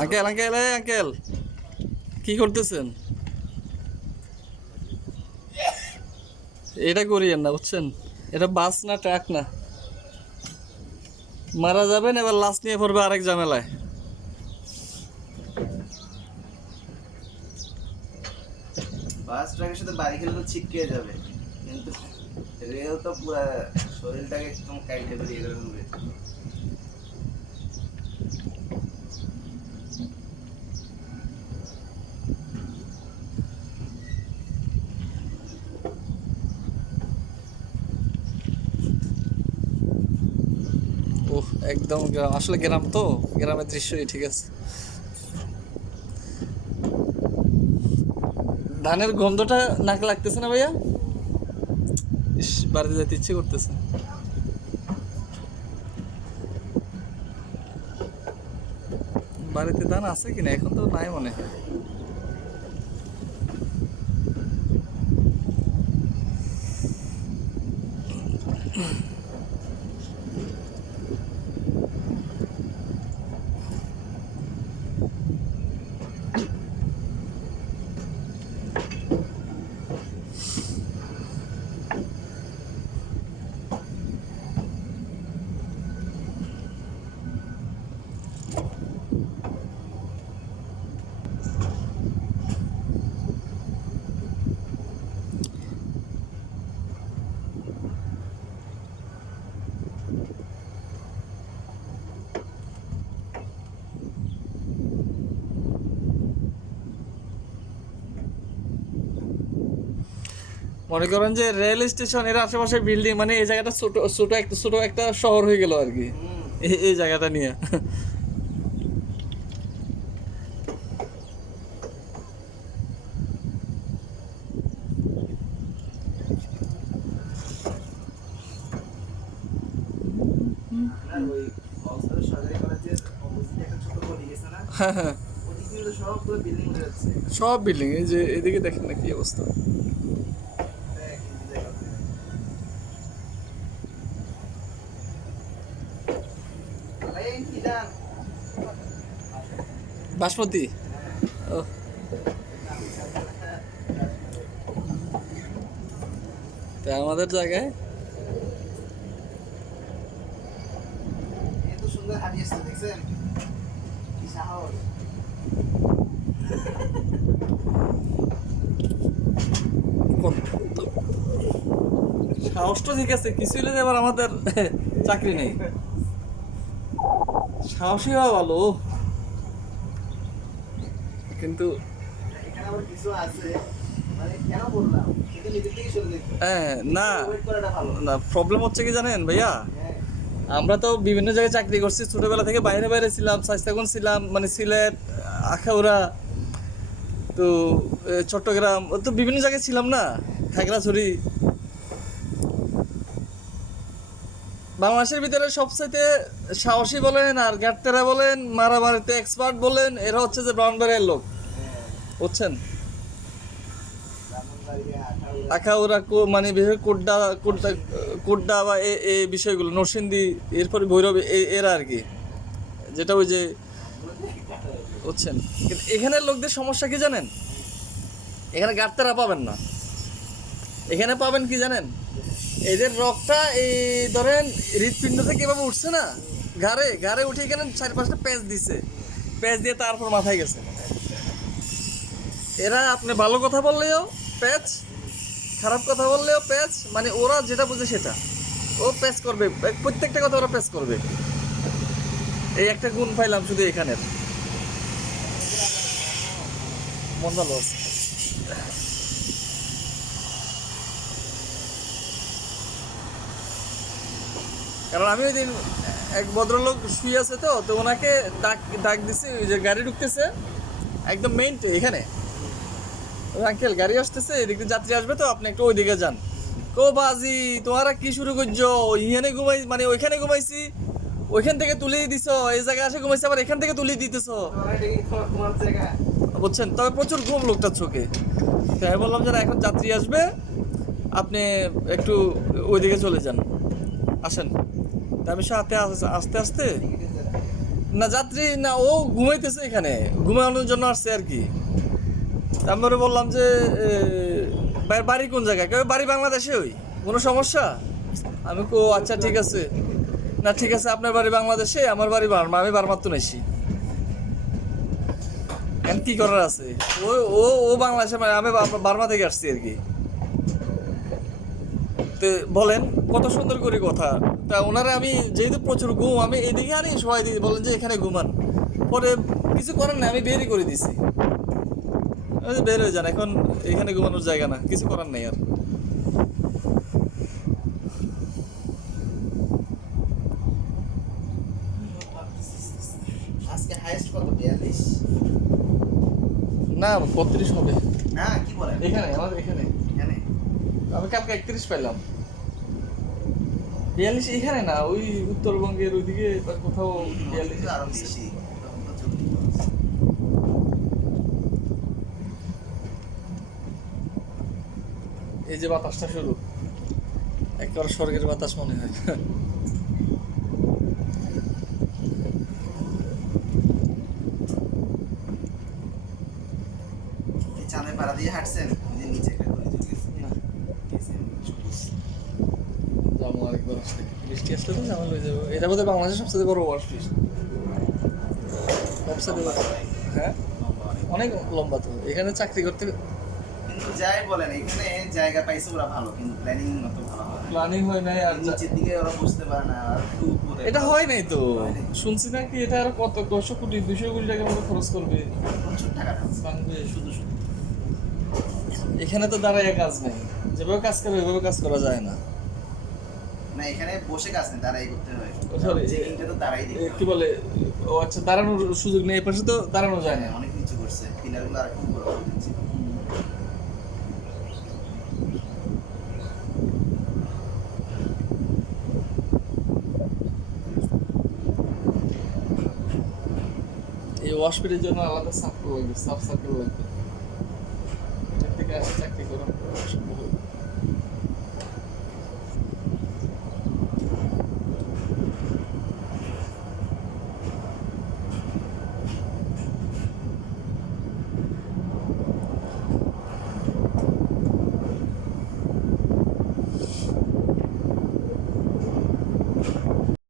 Uncle uncle, এই uncle. কি করতেছেন? এটা করিয়েন না, বুঝছেন? এটা বাস না, ট্রাক না। মারা যাবেন, এবার লাশ নিয়ে পড়বে আরেক ঝামেলায়। বাস ট্রাকের সাথে বাড়ি খেলে তো ছিটকে যাবে। কিন্তু রেল তো পুরো শরীরটাকে একদম কাইটে বেরিয়ে ওহ একদম গ্রাম আসলে গ্রাম তো, গ্রামের দৃশ্যই ঠিক আছে। ধানের গন্ধটা নাক লাগতেছে না ভাইয়া? ইস, বাড়িতে যেতে ইচ্ছে করতেছে। বাড়িতে ধান আছে কিনা? এখন তো নাই মনে হয়। মনে করেন যে রেল স্টেশনের আশেপাশে বিল্ডিং মানে এই জায়গাটা ছোট ছোট একটা ছোট একটা শহর হয়ে গেল আর কি। এই- জায়গাটা নিয়ে। হ্যাঁ হ্যাঁ যাচ্ছে সব বিল্ডিং এই যে এদিকে দেখেন না কি অবস্থা দেখ, এই জায়গাতে। ভাই, এই কি জান? বাসমতি? ও। তা আমাদের জায়গায়? এত সুন্দর হারিয়েছে দেখছেন? কি সাহস। সাহসটা ঠিক আছে কিছু হলে এবার আমাদের চাকরি নেই। সাহসী হওয়া ভালো। কিন্তু মানে হ্যাঁ না না প্রবলেম হচ্ছে কি জানেন ভাইয়া? হ্যাঁ। আমরা তো বিভিন্ন জায়গায় চাকরি করছি ছোটবেলা থেকে বাইরে বাইরে ছিলাম স্বাস্থ্যগুণ ছিলাম মানে সিলেট আখাউড়া তো চট্টগ্রাম ও তো বিভিন্ন জায়গায় ছিলাম না খাগড়াছড়ি। বাংলাদেশের ভিতরে সবচাইতে সাহসী বলেন আর গ্যাটতেরা বলেন, মারামারিতে এক্সপার্ট বলেন, এরা হচ্ছে যে ব্রাউনবাড়ির লোক। বুঝছেন? কো- মানে বিশেষ কোড্ডা কোড্ডা কোড্ডা বা এই বিষয়গুলো, নরসিংদী, এরপরে ভৈরব এরা আর কি। যেটা ওই যে, বুঝছেন? এখানের লোকদের সমস্যা কি জানেন? এখানে গাড়তারা পাবেন না। এখানে পাবেন কি জানেন? এদের রক্তটা এই ধরেন হৃৎপিণ্ড থেকে এভাবে উঠছে না? ঘাড়ে ঘাড়ে উঠে এখানে চার পাঁচটা প্যাচ দিছে। প্যাচ দিয়ে তারপর মাথায় গেছে। এরা আপনি ভালো কথা বললেও প্যাচ খারাপ কথা বললেও প্যাচ মানে ওরা যেটা বুঝে সেটা। ও প্যাচ করবে, প্রত্যেকটা কথা ওরা প্যাচ করবে। এই একটা গুণ পাইলাম শুধু এখানের। মন ভালো আছে। কারণ আমি ওই দিন এক ভদ্রলোক শুয়ে আছে তো তো ওনাকে ডাক ডাক দিছি, ওই যে গাড়ি ঢুকতেছে, একদম মেইন তো এখানে। আঙ্কেল গাড়ি আসতেছে, এদিক যাত্রী আসবে তো, আপনি একটু ওইদিকে যান। কো বাজি, তোমারা কি শুরু করছ? ইহানে ঘুমাই মানে ওইখানে ঘুমাইছি, ওইখান থেকে তুলে দিছ, এই জায়গায় আসে ঘুমাইছি, আবার এখান থেকে তুলে দিতেছ। বুঝছেন? তবে প্রচুর ঘুম লোকটার চোখে। তাই আমি বললাম যে এখন যাত্রী আসবে, আপনি একটু ওইদিকে চলে যান। আসেন। তা আমি সাথে আস- আস্তে আস্তে। না, যাত্রী, না, ও ঘুমাইতেছে এখানে। ঘুমানোর জন্য আসছে আর কি। তারপরে বললাম যে বাড়ি কোন জায়গায়? কেউ বাড়ি বাংলাদেশে ওই। কোনো সমস্যা? আমি কো আচ্ছা ঠিক আছে। না, ঠিক আছে, আপনার বাড়ি বাংলাদেশে, আমার বাড়ি বার্মা আমি বার্মার তো নাইছি। এখন কি করার আছে? ও ও ও বাংলাদেশে মানে আমি বার্মা থেকে আসছি আর কি। তো, বলেন, কত সুন্দর করে কথা। তা ওনারা আমি যেহেতু প্রচুর ঘুম আমি এদিকে আনি সবাই দিই বলেন যে এখানে ঘুমান। পরে কিছু করার নাই আমি বেরই করে দিছি। বের হয়ে যান এখন এখানে ঘুমানোর জায়গা না কিছু করার নেই আর। না বত্রিশ হবে। না কি বলেন? এখানে আমাদের এখানে। এখানে। আমি কালকে একত্রিশ পেলাম বিয়াল্লিশ এখানে না ওই উত্তরবঙ্গের ওইদিকে বা কোথাও বিয়াল্লিশ আরও বেশি এই যে বাতাসটা শুরু একবার স্বর্গের বাতাস মনে হয়। এই চাঁদের পাড়া দিয়ে হাঁটছেন ওই যে নিচে একটা গলি চলে গেছে না। গেছে। যাব আরেকবার আসলে হয়ে যাব। এটা বোধহয় বাংলাদেশের সবচেয়ে বড় ওয়াশ ফিস সবচেয়ে বড় হ্যাঁ? অনেক লম্বা তো। এখানে চাকরি করতে যাই বলেন এখানে জায়গা পাইছে ওরা ভালো কিন্তু প্ল্যানিং মতো ভালো হয় প্ল্যানিং হয় নাই আর নিচের দিকে ওরা বুঝতে পারে না আর একটু উপরে। এটা হয় নাই তো। শুনছি নাকি এটা আর কত? কশো কোটি দুশো কোটি টাকার মতো খরচ করবে। প্রচুর টাকা। শুধু শুধু। এখানে তো দাঁড়ায় কাজ নেই। যেভাবে কাজ করে ওইভাবে কাজ করা যায় না। না এখানে বসে কাজ নেই তারাই করতে হয়। চেকিংটা তো তারাই এ, কি বলে ও আচ্ছা দাঁড়ানোর সুযোগ নেই তো দাঁড়ানো যায় না। অনেক নিচু করছে পিলারগুলো আর একটু বড় দিচ্ছে। এই ওয়াশপিটের জন্য আলাদা সার্কেল লাগবে সাব সার্কেল লাগবে। থেকে আসে চাকরি করা সম্ভব।